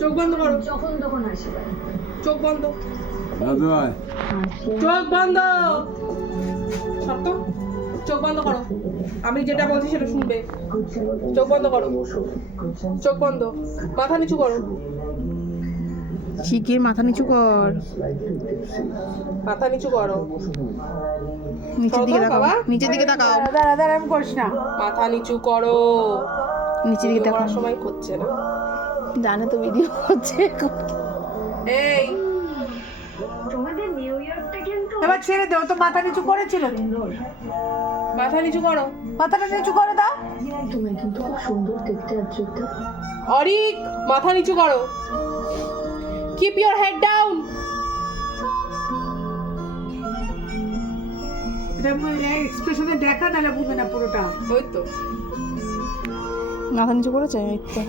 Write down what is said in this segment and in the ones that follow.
চোখ বন্ধ করো। যখন তখন হাসি পায়। চোখ বন্ধ। দাদু ভাই চোখ বন্ধ। সত্য চোখ বন্ধ করো। আমি যেটা বলছি সেটা শুনবে। চোখ বন্ধ করো। চোখ বন্ধ। মাথা নিচু করো। শিগগির মাথা নিচু কর। মাথা নিচু করো। নিচের দিকে তাকাও, বাবা। নিচের দিকে তাকাও, দাঁড়া এরকম করিস না। মাথা নিচু করো। নিচের দিকে তাকাও। করার সময় করছে না। জানে তো ভিডিও হচ্ছে। এই তোমাদের নিউ ইয়ারটা কিন্তু এবার ছেড়ে দেও তো, মাথা নিচু করেছিল। মাথা নিচু করো। মাথাটা নিচু করে দাও। তুমি কিন্তু খুব সুন্দর দেখতে আজকে। অরিক মাথা নিচু করো। Keep your head down. এটা এক্সপ্রেশনে দেখা, নাহলে বুঝবে না পুরোটা। ওই তো মাথা নিচু করেছে এই তো।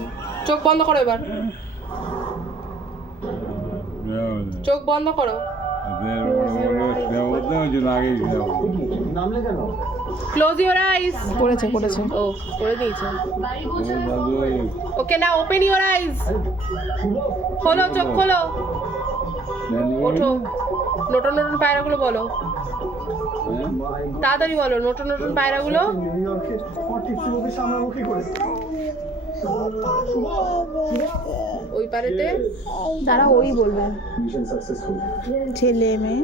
চোখ বন্ধ করো এবার। চোখ বন্ধ করো। Close your eyes. করেছে করেছে। ও করে দিয়েছে। বাড়ি পৌঁছে ওকে না ওপেন ইওর আইজ। খোলো চোখ খোলো। ওঠো। নতুন নতুন পায়রাগুলো বলো। তাড়াতাড়ি বলো নতুন নতুন পায়রাগুলো। ওই পারেতে তারা ওই বলবে ছেলে মেয়ে।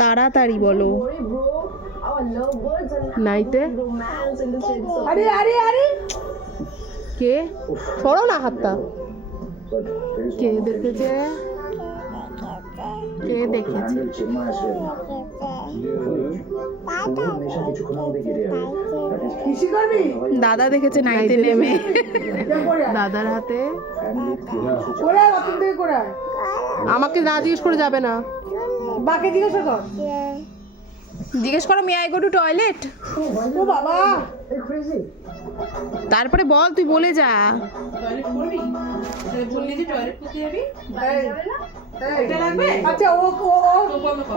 তাড়াতাড়ি বলো। নাইতে আরে আরে আরে কে সরো না হাতটা। কে দেখেছে? কে দেখেছে? খুশি করবি? দাদা দেখেছে নাইতে নেমে। দাদার হাতে। করে রতন থেকে করে আয়। আমাকে না জিজ্ঞেস করে যাবে না। বাকে জিজ্ঞাসা কর। জিজ্ঞেস করো may I go to toilet. ও বাবা, তারপরে বল, তুই বলে যা। টয়লেট করবি? বললি যে টয়লেট করতে যাবি? এটা লাগবে? আচ্ছা ও ও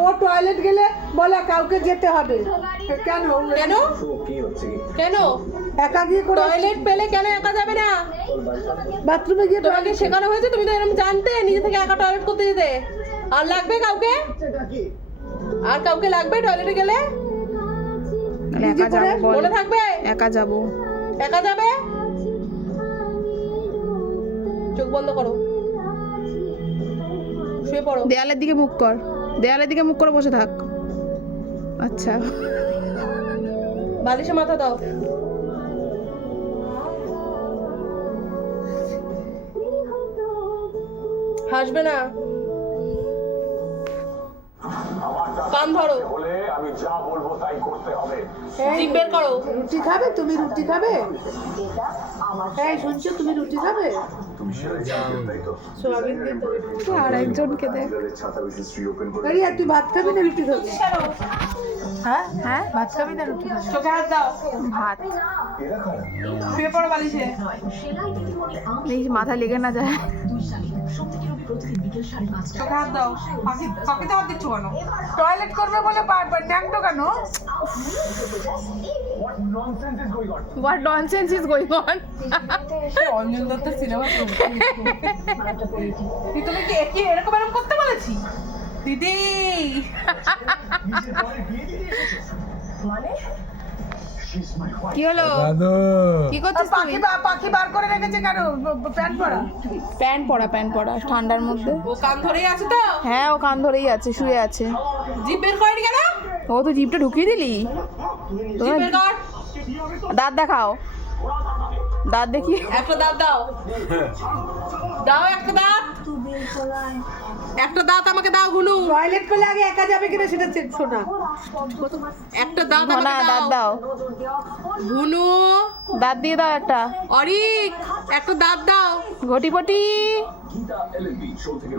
ও টয়লেট গেলে বলে কাউকে যেতে হবে। কেন কেন? কেন? একা গিয়ে করে টয়লেট পেলে কেন একা যাবে না? বাথরুমে গিয়ে তোমাকে শেখানো হয়েছে, তুমি তো এরকম জানতে নিজে থেকে একা টয়লেট করতে যেতে। আর লাগবে কাউকে? আর কাউকে লাগবে টয়লেটে গেলে? একা যাবো বল। মনে থাকবে? একা যাবো। একা যাবে? চোখ বন্ধ করো। শুয়ে পড়ো। দেয়ালের দিকে মুখ কর, দেয়ালের দিকে মুখ করে বসে থাক। আচ্ছা বালিশে মাথা দাও। হাসবে না। কান ধরো। আমি যা বলবো তাই করতে হবে। জিভ বের করো। রুটি খাবে? তুমি রুটি খাবে? এই শুনছো, তুমি রুটি খাবে? তুমি সেটাই চাইবে, তাই তো? সোয়াবিন দিয়ে তো। আর একজনকে দেখ। ছাতা বিশেষ ওপেন করে আরে তুই ভাত খাবি না রুটি খাবি? হ্যাঁ হ্যাঁ ভাত খাবি না রুটি খাবি? চোখে হাত দাও। ভাত। এরা খারাপ। শুয়ে পড়ো বালিশে। এই মাথা লেগে না যায়। চোখে হাত দাও। পাখিতে হাত দিচ্ছ কেন? টয়লেট করবে বলে ন্যাংটো কেন? What nonsense is going on. Anjan দত্তের সিনেমা চলছে। তুমি কি একই এরকম এরকম করতে বলেছি? দিদি কি হলো? দাদু কি করছিস তুই? পাখি বার করে রেখেছে কেন? প্যান্ট পরা? প্যান্ট পরা ঠান্ডার মধ্যে। ও কান ধরেই আছে তো? হ্যাঁ ও কান ধরেই আছে, শুয়ে আছে। জিভ বের করেনি কেন? ও তো জিভটা ঢুকিয়ে দিলি। জিভ বের কর। দাঁত দেখাও, দাঁত দেখি। একটা দাঁত দাও। দাও একটা দাঁত। একটা দাঁত আমাকে দাও গুনু। টয়লেট পেলে আগে একা যাবে কিনা সেটা চেক শোনা। একটা দাঁত না আমাকে দাঁত দাও। দাও, গুনু দাঁত দিয়ে দাও একটা। অরিক একটা দাঁত দাও। ঘটিপটি,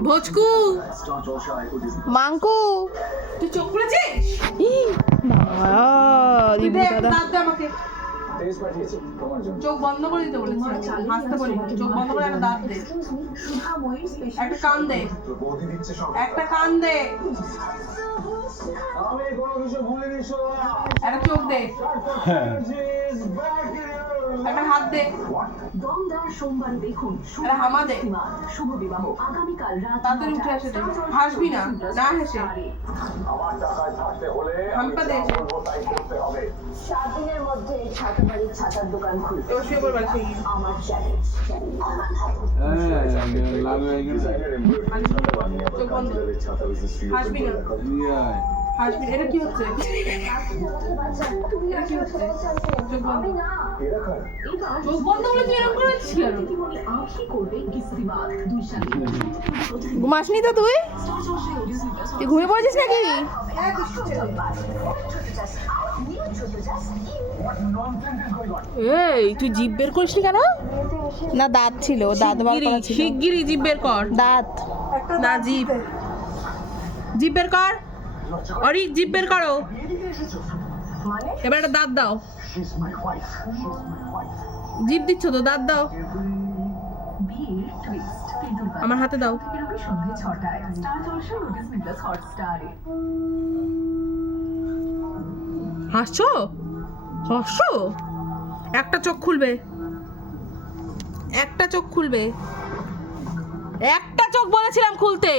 ভোজকু মাংকু। তুই চোখ খুলেছিস? বাবা, তুই দে দিবু একটা দাদা। দাঁত দে আমাকে। চোখ বন্ধ করে দিতে বলেছি, হাসতে বলি। চোখ বন্ধ করে একটা দাঁত দে। একটা কান দে। একটা কান দে। একটা চোখ দে। একটা হাত দে। দমদার সোমবার দেখুন আরে হামা দে। শুভ বিবাহ আগামীকাল রাত তাড়াতাড়ি উঠে আসে দে। হাসবি না, না হেসে। আমার টাকায় থাকতে হলে আমি হাম্পা যা দে। বলবো তাই করতে হবে। 7 দিনের মধ্যে ছাতা বাড়ির ছাতার দোকান খুলবে এবার শুয়ে পড় বাড়ি থেকে। আমার চ্যালেঞ্জ ডিজাইনার এমব্রয়ডারি ছাতা বানিয়ে আবার চোখ বন্ধ। কাঞ্জিলালের ছাতা বিজনেস হাসবি না। হাসবি না। এটা কি হচ্ছে? তুমি আসলে চোখ বন্ধ। এরা কারা? চোখ বন্ধ বলে তুই এরকম করেছিস কেন? আঁখি করবে কিস্তিবাদ 2 সালে ঘুমাসনি তো তুই? তুই ঘুমিয়ে পড়েছিস নাকি? হ্যাঁ দুষ্টু ছেলে। এই তুই জিভ বের করিসনি কেন? না দাঁত ছিল, দাঁত বার করা ছিল। শিগগিরই জিভ বের কর। দাঁত। একটা না, দাঁত জিভ। দিতে। জিভ বের কর। অরি জিভ বের করো। এবার একটা দাঁত দাও। জিভ দিচ্ছ তো, দাঁত দাও। বিয়ের টুইস্ট আমার হাতে দাও। রবি সন্ধ্যে 6টায় স্টার জলসা ও ডিজনি প্লাস হটস্টারে হাসছো? হাসছো? একটা চোখ খুলবে। একটা চোখ খুলবে। একটা চোখ বলেছিলাম খুলতে।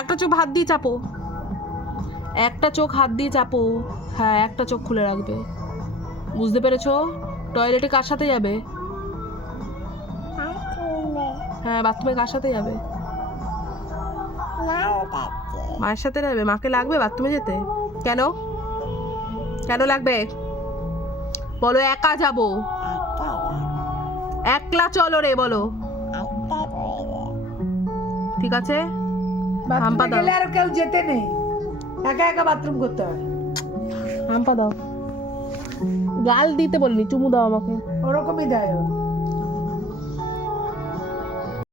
একটা চোখ হাত দিয়ে চাপো। একটা চোখ হাত দিয়ে চাপো। হ্যাঁ, একটা চোখ খুলে রাখবে। বুঝতে পেরেছো? টয়লেটে কার সাথে যাবে? হ্যাঁ, বাথরুমে কার সাথে যাবে? মায়ের সাথে যাবে। মাকে লাগবে বাথরুমে যেতে? কেন? কেন লাগবে? বলো একা যাব। একলা চলো রে বলো। ঠিক আছে, হাম্পা বাথরুমে দাও। গেলে আর কেউ যেতে নেই, একা একা বাথরুম করতে হয়। হাম্পা দাও। গাল দিতে বলিনি, চুমু দাও আমাকে। ওরকমই দেয় ও।